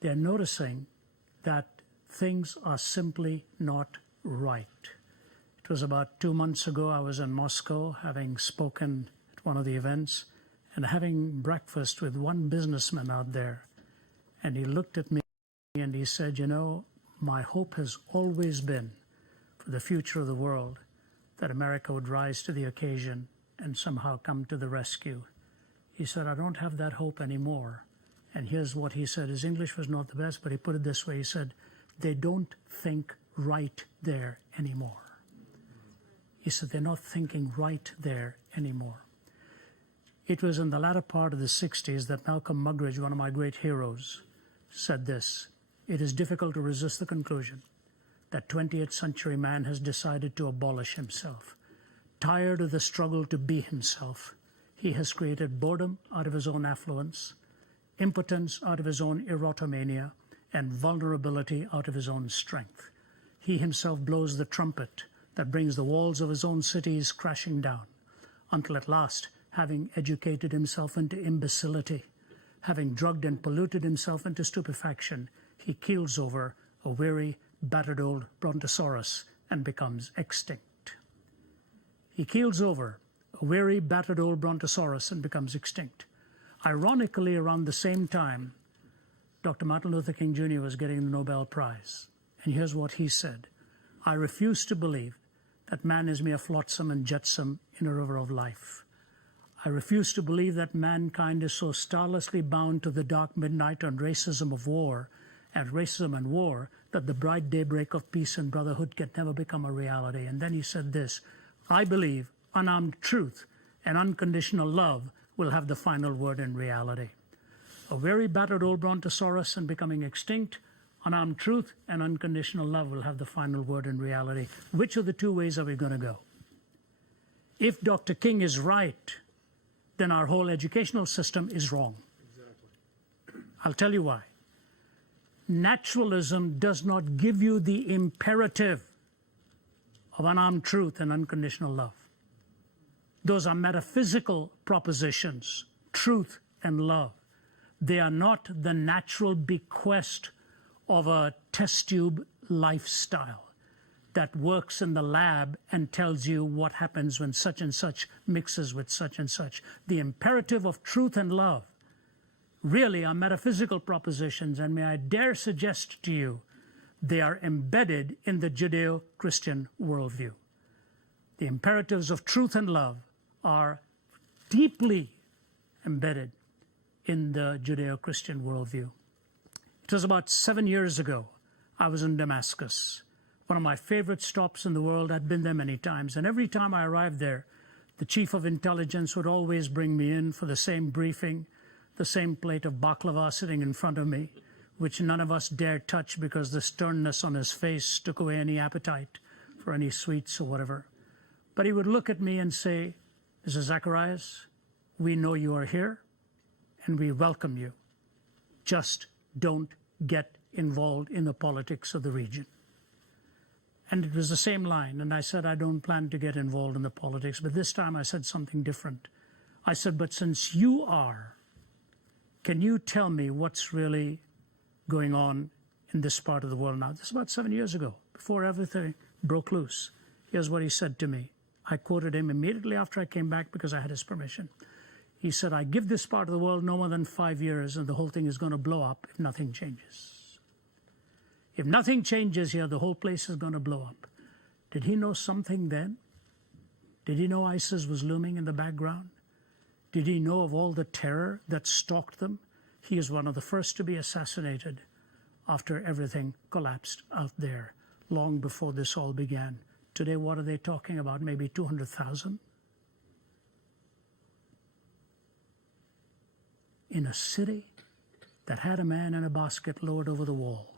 they're noticing that things are simply not right. It was about 2 months ago, I was in Moscow having spoken at one of the events and having breakfast with one businessman out there. And he looked at me and he said, you know, my hope has always been for the future of the world that America would rise to the occasion and somehow come to the rescue. He said, I don't have that hope anymore. And here's what he said. His English was not the best, but he put it this way. He said, they don't think right there anymore. He said, they're not thinking right there anymore. It was in the latter part of the 60s that Malcolm Muggeridge, one of my great heroes, said this: it is difficult to resist the conclusion that 20th century man has decided to abolish himself. Tired of the struggle to be himself, he has created boredom out of his own affluence, impotence out of his own erotomania, and vulnerability out of his own strength. He himself blows the trumpet that brings the walls of his own cities crashing down, until at last, having educated himself into imbecility, having drugged and polluted himself into stupefaction, he keels over a weary, battered old brontosaurus and becomes extinct. He keels over a weary, battered old brontosaurus and becomes extinct. Ironically, around the same time, Dr. Martin Luther King Jr. was getting the Nobel Prize. And here's what he said: I refuse to believe that man is mere flotsam and jetsam in a river of life. I refuse to believe that mankind is so starlessly bound to the dark midnight and racism and war that the bright daybreak of peace and brotherhood can never become a reality. And then he said this: I believe unarmed truth and unconditional love will have the final word in reality. A very battered old brontosaurus and becoming extinct, unarmed truth and unconditional love will have the final word in reality. Which of the two ways are we going to go? If Dr. King is right, then our whole educational system is wrong. Exactly. I'll tell you why. Naturalism does not give you the imperative of unarmed truth and unconditional love. Those are metaphysical propositions, truth and love. They are not the natural bequest of a test tube lifestyle that works in the lab and tells you what happens when such and such mixes with such and such. The imperative of truth and love really are metaphysical propositions, and may I dare suggest to you, they are embedded in the Judeo-Christian worldview. The imperatives of truth and love are deeply embedded in the Judeo-Christian worldview. It was about 7 years ago. I was in Damascus, one of my favorite stops in the world. I'd been there many times, and every time I arrived there, the chief of intelligence would always bring me in for the same briefing, the same plate of baklava sitting in front of me, which none of us dared touch because the sternness on his face took away any appetite for any sweets or whatever. But he would look at me and say, Mr. Zacharias, we know you are here, and we welcome you. Just don't get involved in the politics of the region. And it was the same line, and I said, I don't plan to get involved in the politics, but this time I said something different. I said, but since you are, can you tell me what's really going on in this part of the world now? This is about 7 years ago, before everything broke loose. Here's what he said to me. I quoted him immediately after I came back because I had his permission. He said, I give this part of the world no more than 5 years and the whole thing is going to blow up if nothing changes. If nothing changes here, the whole place is going to blow up. Did he know something then? Did he know ISIS was looming in the background? Did he know of all the terror that stalked them? He is one of the first to be assassinated after everything collapsed out there, long before this all began. Today, what are they talking about? Maybe 200,000? In a city that had a man in a basket lowered over the wall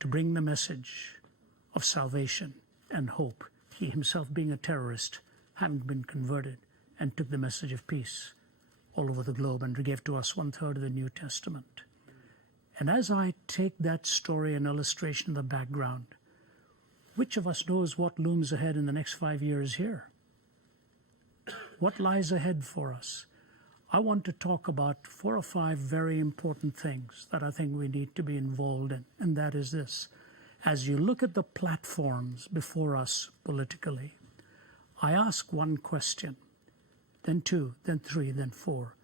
to bring the message of salvation and hope, he himself being a terrorist, having been converted, and took the message of peace all over the globe and gave to us 1/3 of the New Testament. And as I take that story and illustration in the background, which of us knows what looms ahead in the next 5 years here? What lies ahead for us? I want to talk about 4 or 5 very important things that I think we need to be involved in, and that is this. As you look at the platforms before us politically, I ask one question, then 2, then 3, then 4.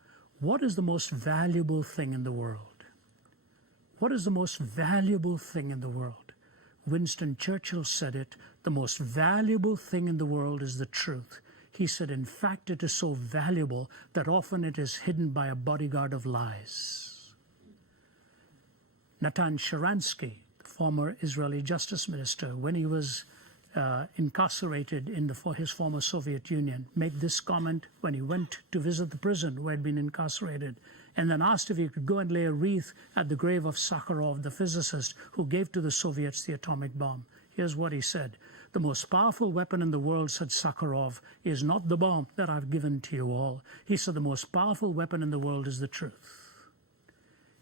What is the most valuable thing in the world? What is the most valuable thing in the world? Winston Churchill said it, the most valuable thing in the world is the truth. He said, in fact, it is so valuable that often it is hidden by a bodyguard of lies. Natan Sharansky, the former Israeli justice minister, when he was incarcerated in his former Soviet Union, made this comment when he went to visit the prison where he had been incarcerated, and then asked if he could go and lay a wreath at the grave of Sakharov, the physicist who gave to the Soviets the atomic bomb. Here's what he said. The most powerful weapon in the world, said Sakharov, is not the bomb that I've given to you all. He said the most powerful weapon in the world is the truth.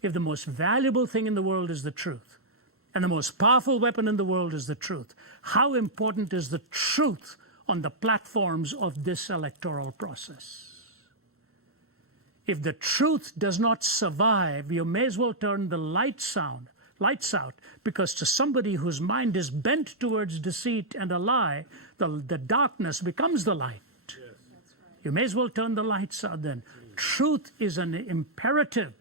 If the most valuable thing in the world is the truth, and the most powerful weapon in the world is the truth, how important is the truth on the platforms of this electoral process? If the truth does not survive, you may as well turn the lights out, because to somebody whose mind is bent towards deceit and a lie, the darkness becomes the light. Yes. Right. You may as well turn the lights out then. Truth is an imperative,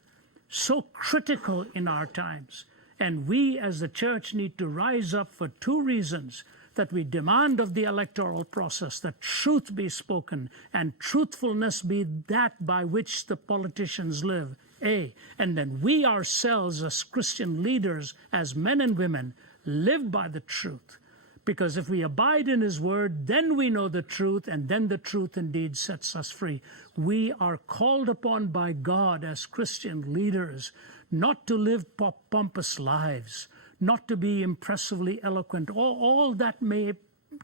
so critical in our times. And we as the church need to rise up for 2 reasons. That we demand of the electoral process that truth be spoken and truthfulness be that by which the politicians live. And then we ourselves as Christian leaders, as men and women, live by the truth. Because if we abide in his word, then we know the truth, and then the truth indeed sets us free. We are called upon by God as Christian leaders not to live pompous lives, not to be impressively eloquent. All that may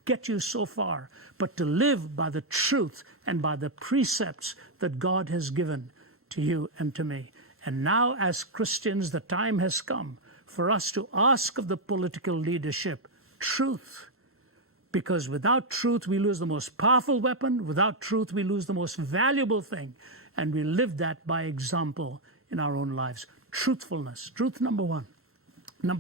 get you so far, but to live by the truth and by the precepts that God has given to you and to me. And now as Christians, the time has come for us to ask of the political leadership truth. Because without truth, we lose the most powerful weapon. Without truth, we lose the most valuable thing. And we live that by example in our own lives. Truthfulness, truth number 1.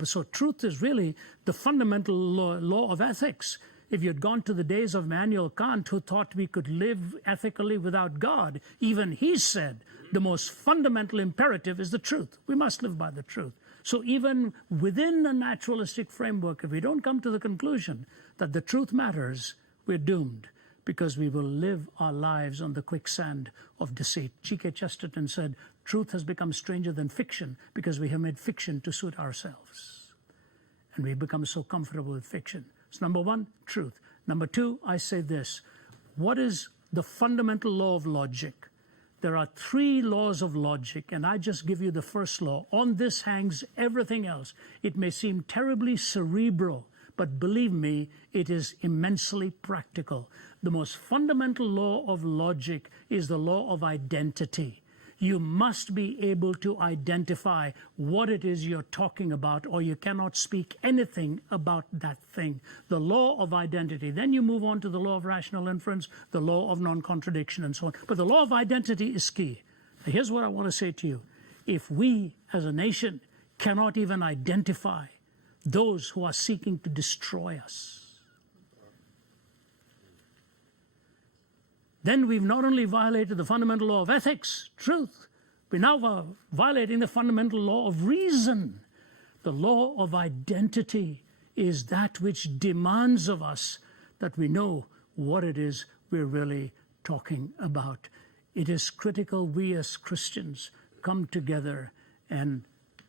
So truth is really the fundamental law of ethics. If you had gone to the days of Immanuel Kant, who thought we could live ethically without God, even he said the most fundamental imperative is the truth. We must live by the truth. So even within a naturalistic framework, if we don't come to the conclusion that the truth matters, we're doomed, because we will live our lives on the quicksand of deceit. G.K. Chesterton said, truth has become stranger than fiction because we have made fiction to suit ourselves. And we become so comfortable with fiction. So number 1, truth. Number 2, I say this. What is the fundamental law of logic? There are 3 laws of logic, and I just give you the first law. On this hangs everything else. It may seem terribly cerebral, but believe me, it is immensely practical. The most fundamental law of logic is the law of identity. You must be able to identify what it is you're talking about, or you cannot speak anything about that thing. The law of identity. Then you move on to the law of rational inference, the law of non-contradiction, and so on. But the law of identity is key. Now, here's what I want to say to you. If we, as a nation, cannot even identify those who are seeking to destroy us, then we've not only violated the fundamental law of ethics, truth, we're now violating the fundamental law of reason. The law of identity is that which demands of us that we know what it is we're really talking about. It is critical we as Christians come together and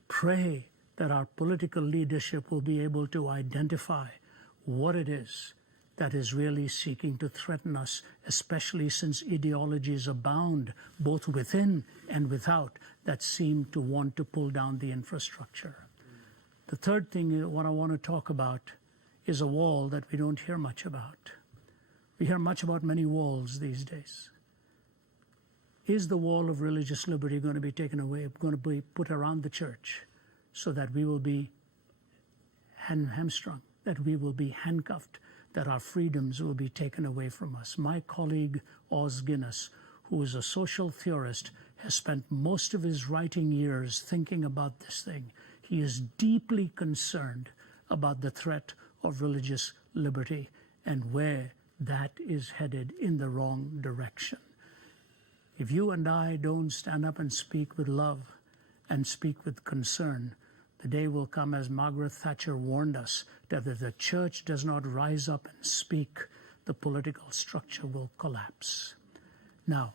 pray that our political leadership will be able to identify what it is that is really seeking to threaten us, especially since ideologies abound, both within and without, that seem to want to pull down the infrastructure. The third thing, what I want to talk about, is a wall that we don't hear much about. We hear much about many walls these days. Is the wall of religious liberty going to be taken away, going to be put around the church so that we will be hamstrung, that we will be handcuffed, that our freedoms will be taken away from us? My colleague, Os Guinness, who is a social theorist, has spent most of his writing years thinking about this thing. He is deeply concerned about the threat of religious liberty and where that is headed in the wrong direction. If you and I don't stand up and speak with love and speak with concern, the day will come, as Margaret Thatcher warned us, that if the church does not rise up and speak, the political structure will collapse. Now,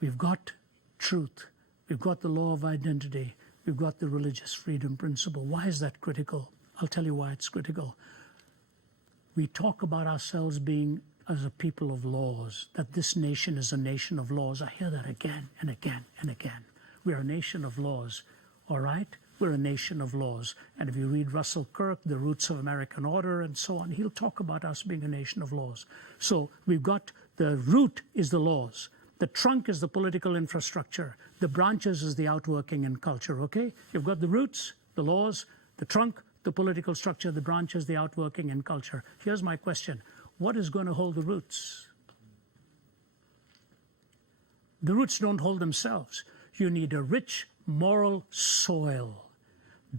we've got truth. We've got the law of identity. We've got the religious freedom principle. Why is that critical? I'll tell you why it's critical. We talk about ourselves being as a people of laws, that this nation is a nation of laws. I hear that again and again and again. We're a nation of laws, all right? We're a nation of laws. And if you read Russell Kirk, The Roots of American Order, and so on, he'll talk about us being a nation of laws. So we've got the root is the laws. The trunk is the political infrastructure. The branches is the outworking and culture, okay? You've got the roots, the laws, the trunk, the political structure, the branches, the outworking and culture. Here's my question. What is going to hold the roots? The roots don't hold themselves. You need a rich moral soil.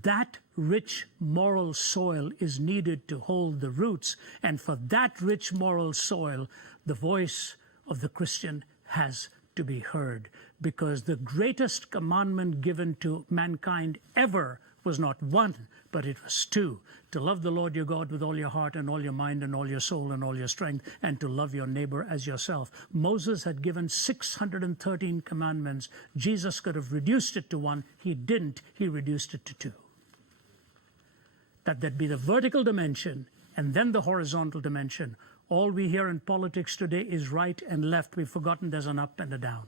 That rich moral soil is needed to hold the roots. And for that rich moral soil, the voice of the Christian has to be heard. Because the greatest commandment given to mankind ever was not one, but it was two. To love the Lord your God with all your heart and all your mind and all your soul and all your strength, and to love your neighbor as yourself. Moses had given 613 commandments. Jesus could have reduced it to one. He didn't. He reduced it to two. That there'd be the vertical dimension and then the horizontal dimension. All we hear in politics today is right and left. We've forgotten there's an up and a down.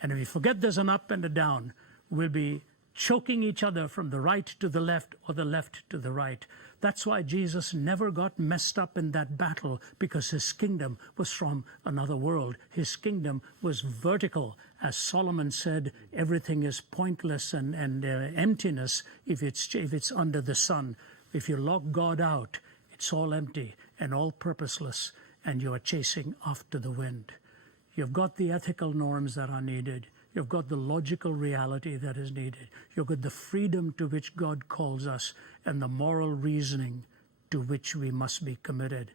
And if we forget there's an up and a down, we'll be choking each other from the right to the left or the left to the right. That's why Jesus never got messed up in that battle, because his kingdom was from another world. His kingdom was vertical. As Solomon said, everything is pointless and emptiness if it's under the sun. If you lock God out, it's all empty and all purposeless, and you are chasing after the wind. You've got the ethical norms that are needed. You've got the logical reality that is needed. You've got the freedom to which God calls us and the moral reasoning to which we must be committed.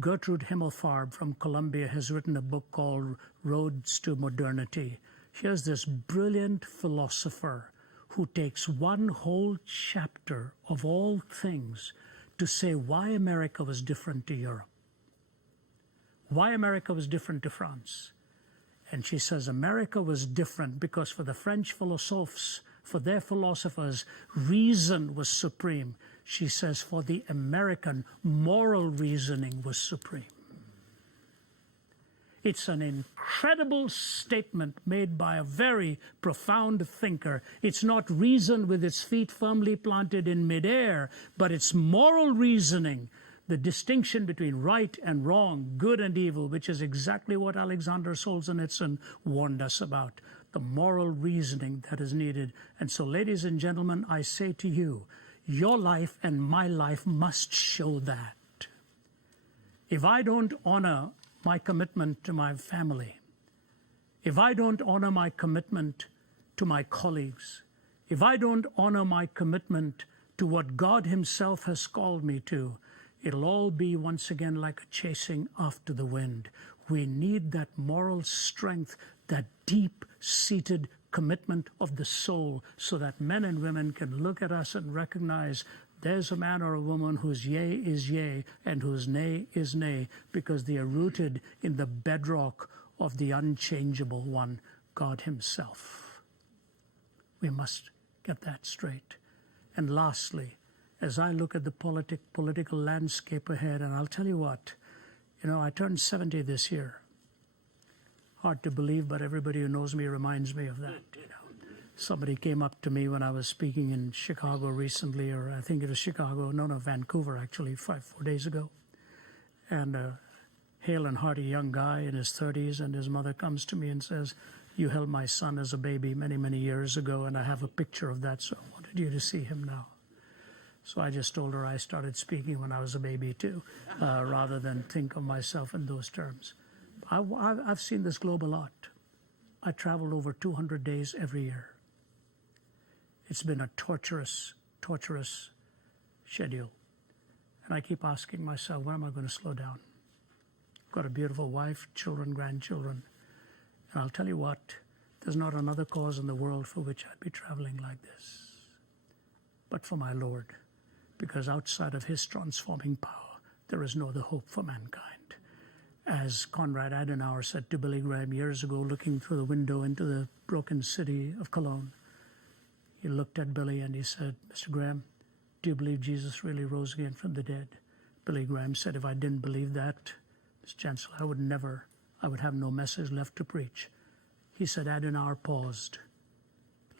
Gertrude Himmelfarb from Columbia has written a book called Roads to Modernity. Here's this brilliant philosopher who takes one whole chapter of all things to say why America was different to Europe, why America was different to France. And she says America was different because for the French philosophers, for their philosophers, reason was supreme. She says for the American, moral reasoning was supreme. It's an incredible statement made by a very profound thinker. It's not reason with its feet firmly planted in midair, but it's moral reasoning. The distinction between right and wrong, good and evil, which is exactly what Alexander Solzhenitsyn warned us about, the moral reasoning that is needed. And so, ladies and gentlemen, I say to you, your life and my life must show that. If I don't honor my commitment to my family, if I don't honor my commitment to my colleagues, if I don't honor my commitment to what God himself has called me to, it'll all be once again like a chasing after the wind. We need that moral strength, that deep-seated commitment of the soul, so that men and women can look at us and recognize there's a man or a woman whose yea is yea and whose nay is nay, because they are rooted in the bedrock of the unchangeable one, God himself. We must get that straight. And lastly, as I look at the political landscape ahead, and I'll tell you what, I turned 70 this year. Hard to believe, but everybody who knows me reminds me of that. Somebody came up to me when I was speaking in Chicago recently, or I think it was Chicago, no, Vancouver actually, 4 days ago. And a hale and hearty young guy in his 30s, and his mother comes to me and says, "You held my son as a baby many, many years ago, and I have a picture of that, so I wanted you to see him now." So I just told her I started speaking when I was a baby too, rather than think of myself in those terms. I've seen this globe a lot. I traveled over 200 days every year. It's been a torturous, torturous schedule. And I keep asking myself, when am I going to slow down? I've got a beautiful wife, children, grandchildren. And I'll tell you what, there's not another cause in the world for which I'd be traveling like this, but for my Lord, because outside of his transforming power, there is no other hope for mankind. As Konrad Adenauer said to Billy Graham years ago, looking through the window into the broken city of Cologne, he looked at Billy and he said, Mr. Graham, do you believe Jesus really rose again from the dead? Billy Graham said, if I didn't believe that, Mr. Chancellor, I would have no message left to preach. He said, Adenauer paused,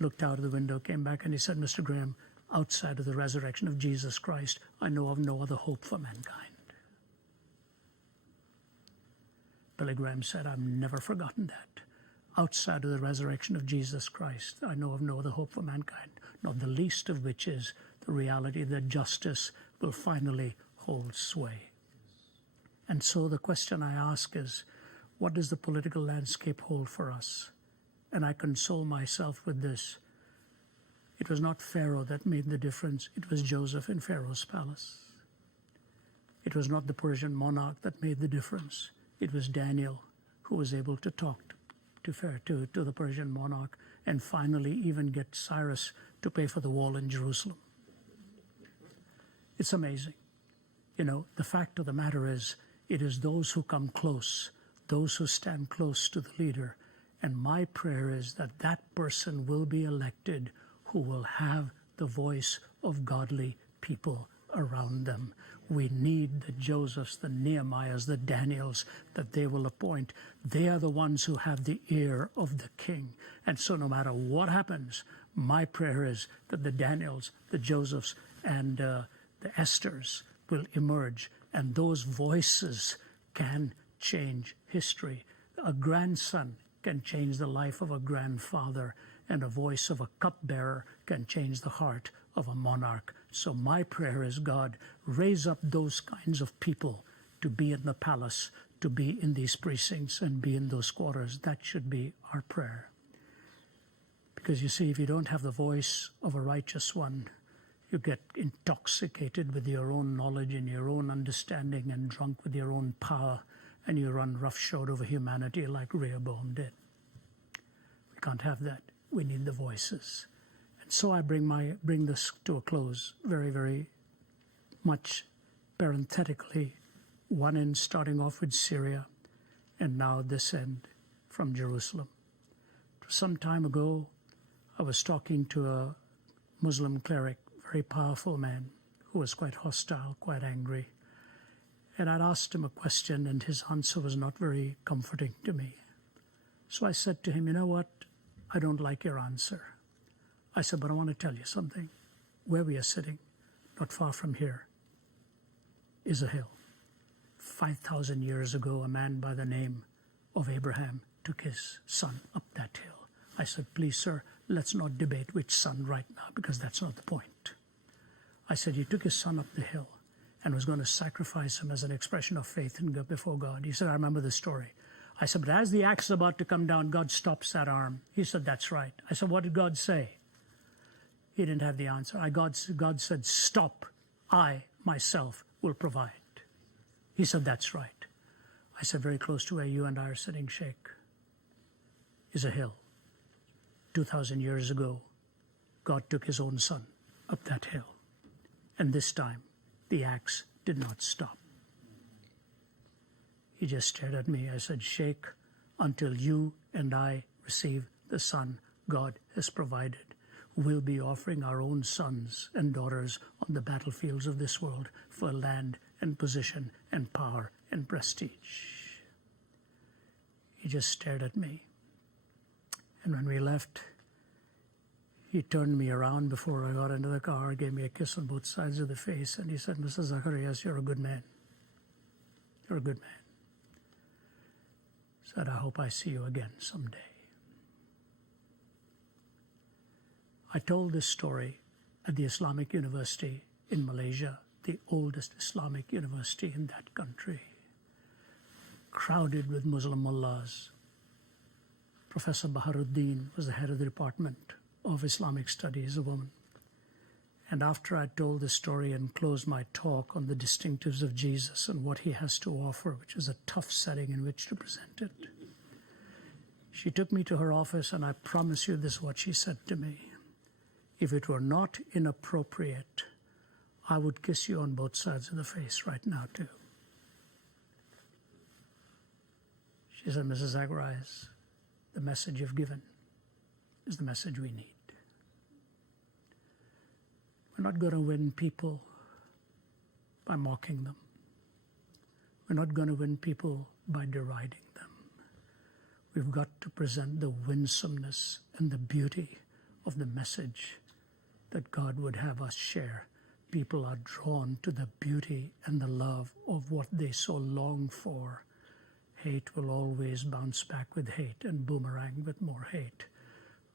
looked out of the window, came back, and he said, Mr. Graham, outside of the resurrection of Jesus Christ, I know of no other hope for mankind. Billy Graham said, I've never forgotten that. Outside of the resurrection of Jesus Christ, I know of no other hope for mankind, not the least of which is the reality that justice will finally hold sway. And so the question I ask is, what does the political landscape hold for us? And I console myself with this. It was not Pharaoh that made the difference. It was Joseph in Pharaoh's palace. It was not the Persian monarch that made the difference. It was Daniel who was able to talk to the Persian monarch and finally even get Cyrus to pay for the wall in Jerusalem. It's amazing. You know, the fact of the matter is, it is those who come close, those who stand close to the leader. And my prayer is that that person will be elected who will have the voice of godly people around them. We need the Josephs, the Nehemiahs, the Daniels that they will appoint. They are the ones who have the ear of the king. And so no matter what happens, my prayer is that the Daniels, the Josephs, and the Esthers will emerge, and those voices can change history. A grandson can change the life of a grandfather, and a voice of a cupbearer can change the heart of a monarch. So my prayer is, God, raise up those kinds of people to be in the palace, to be in these precincts, and be in those quarters. That should be our prayer. Because you see, if you don't have the voice of a righteous one, you get intoxicated with your own knowledge and your own understanding and drunk with your own power, and you run roughshod over humanity like Rehoboam did. We can't have that. We need the voices. And so I bring this to a close very, very much parenthetically, one end starting off with Syria, and now this end from Jerusalem. Some time ago, I was talking to a Muslim cleric, very powerful man, who was quite hostile, quite angry. And I'd asked him a question, and his answer was not very comforting to me. So I said to him, you know what? I don't like your answer. I said, but I want to tell you something. Where we are sitting, not far from here, is a hill. 5,000 years ago, a man by the name of Abraham took his son up that hill. I said, please, sir, let's not debate which son right now, because that's not the point. I said, he took his son up the hill and was going to sacrifice him as an expression of faith and go before God. He said, I remember the story. I said, but as the axe is about to come down, God stops that arm. He said, that's right. I said, what did God say? He didn't have the answer. God said, stop. I, myself, will provide. He said, that's right. I said, very close to where you and I are sitting, Sheikh, is a hill. 2,000 years ago, God took his own son up that hill. And this time, the axe did not stop. He just stared at me. I said, Sheikh, until you and I receive the son God has provided, we'll be offering our own sons and daughters on the battlefields of this world for land and position and power and prestige. He just stared at me. And when we left, he turned me around before I got into the car, gave me a kiss on both sides of the face, and he said, Mr. Zacharias, you're a good man. You're a good man. Said, I hope I see you again someday. I told this story at the Islamic University in Malaysia, the oldest Islamic university in that country. crowded with Muslim mullahs. Professor Baharuddin was the head of the Department of Islamic Studies, a woman. And after I told the story and closed my talk on the distinctives of Jesus and what he has to offer, which is a tough setting in which to present it, she took me to her office, and I promise you this is what she said to me. If it were not inappropriate, I would kiss you on both sides of the face right now too. She said, Mrs. Zacharias, the message you've given is the message we need. We're not going to win people by mocking them. We're not going to win people by deriding them. We've got to present the winsomeness and the beauty of the message that God would have us share. People are drawn to the beauty and the love of what they so long for. Hate will always bounce back with hate and boomerang with more hate.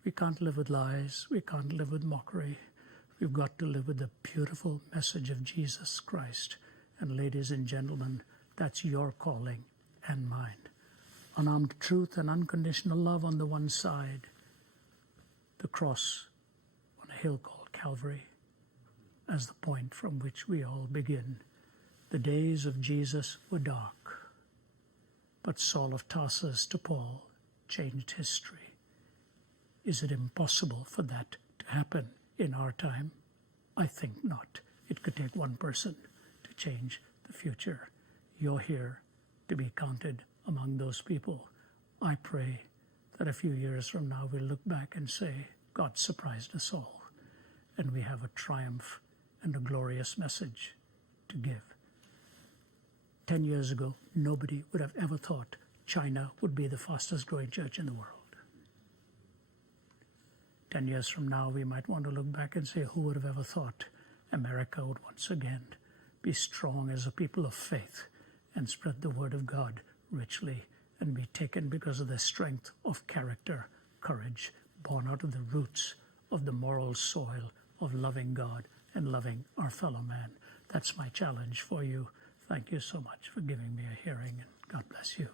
We can't live with lies. We can't live with mockery. We've got to live with the beautiful message of Jesus Christ. And ladies and gentlemen, that's your calling and mine. Unarmed truth and unconditional love on the one side, the cross on a hill called Calvary as the point from which we all begin. The days of Jesus were dark, but Saul of Tarsus to Paul changed history. Is it impossible for that to happen in our time? I think not. It could take one person to change the future. You're here to be counted among those people. I pray that a few years from now we'll look back and say, God surprised us all, and we have a triumph and a glorious message to give. 10 years ago, nobody would have ever thought China would be the fastest growing church in the world. 10 years from now, we might want to look back and say, who would have ever thought America would once again be strong as a people of faith and spread the word of God richly and be taken because of their strength of character, courage, born out of the roots of the moral soil of loving God and loving our fellow man. That's my challenge for you. Thank you so much for giving me a hearing, and God bless you.